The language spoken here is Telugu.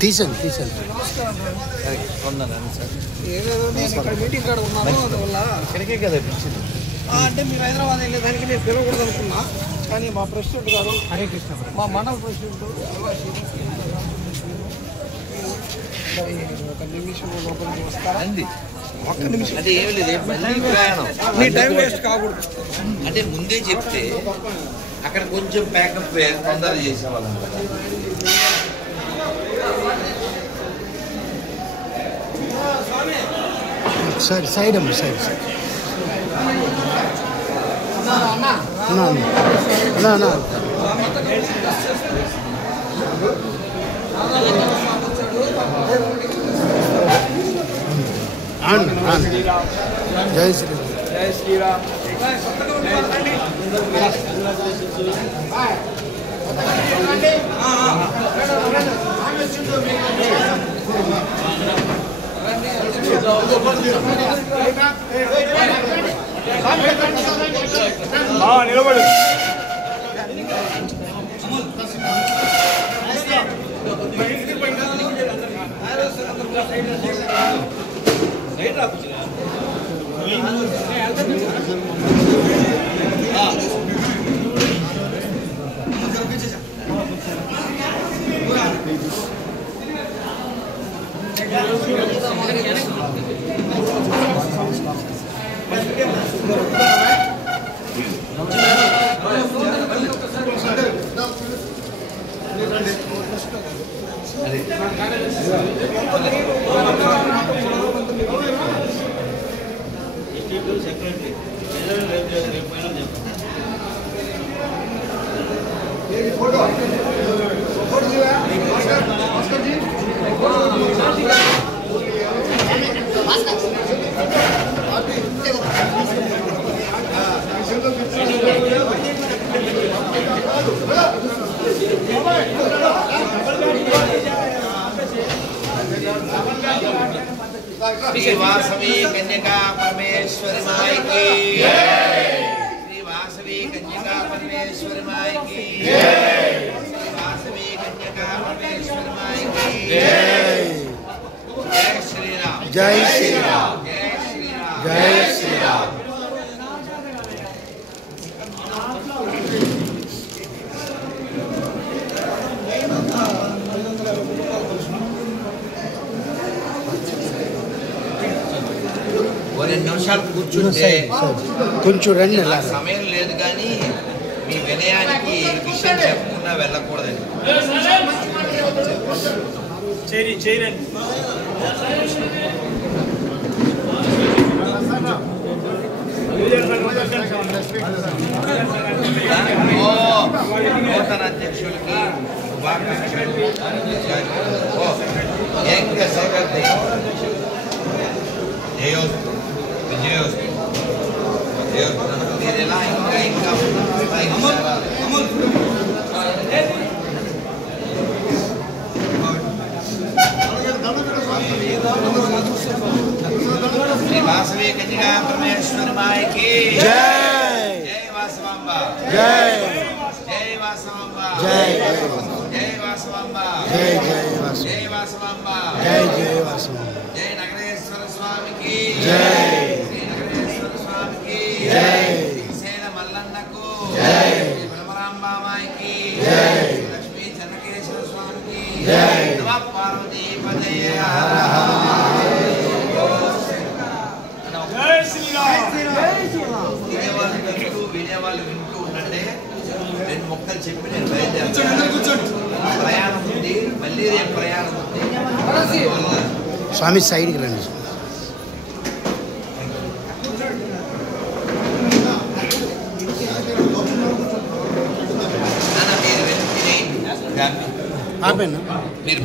తీసండి తీసండి. ఏదేదో నేను ఇక్కడ మీటింగ్ కాడ ఉన్నాను, అందువల్ల ఇక్కడికే కదా పిలిచింది. అంటే మీరు హైదరాబాద్ వెళ్ళేదానికి నేను పిలవకూడదు అనుకున్నా, కానీ మా ప్రెసిడెంట్ గారు హరే కృష్ణ, మా మండల ప్రెసిడెంట్ ఒక నిమిషం లోపలికి వస్తారా? ఒక్క నిమిషం. అంటే ఏమి లేదు, మళ్ళీ ప్రయాణం. నీ టైం వేస్ట్ కాకూడదు. అంటే ముందే చెప్తే అక్కడ కొంచెం ప్యాకప్ తొందరగా చేసేవాళ్ళం కదా. సరే సైడ్ అమ్మ సైడ్ సైడ్. జై శ్రీరామ్. జై శ్రీరామ్. నిలబడు. श्री वासवी कन्यका परमेश्वरी माई की श्री वासवी कन्यका परमेश्वरी माई की श्री वासवी कन्यका परमेश्वरी माई की जय श्री राम. जय श्री राम. जय श्री राम. जय श्री राम. రెండు నిమిషాలు కూర్చుంటే కొంచెం రండి. సమయం లేదు, కానీ మీ వినయానికి విషయం చెప్పకుండా వెళ్ళకూడదండి. నూతన అధ్యక్షులకి శుభాకాంక్షలు. జయోస్తు విజయోస్తు. మీరు ఎలా ఇంకా ఇంకా శ్రీ వాసవి కన్యకా పరమేశ్వరి మాయకి జై. జై వాసవాంబ. జై జై వాసవాంబ. జై జై వాసవాంబ. జై జై వాసు. జై వాసవాంబ. జై జై వాసు. జై నగరేశ్వర స్వామికి జై. శ్రీ నగరేశ్వర స్వామికి జై. సేన మల్లన్నకు జై. బ్రహ్మరాంబామాయికి జై. లక్ష్మీ చెన్నకేశ్వర స్వామికి జై. నమః పార్వతీ పదయ. వినేవాళ్ళు వింటూ ఉండండి. రెండు మొక్కలు చెప్పి నేను బయలుదేరుతాను. ప్రయాణం ఉంది, మళ్ళీ రేపు ప్రయాణం ఉంది. స్వామి సైడ్కి రండి. మీరు ఆపేనా? మీరు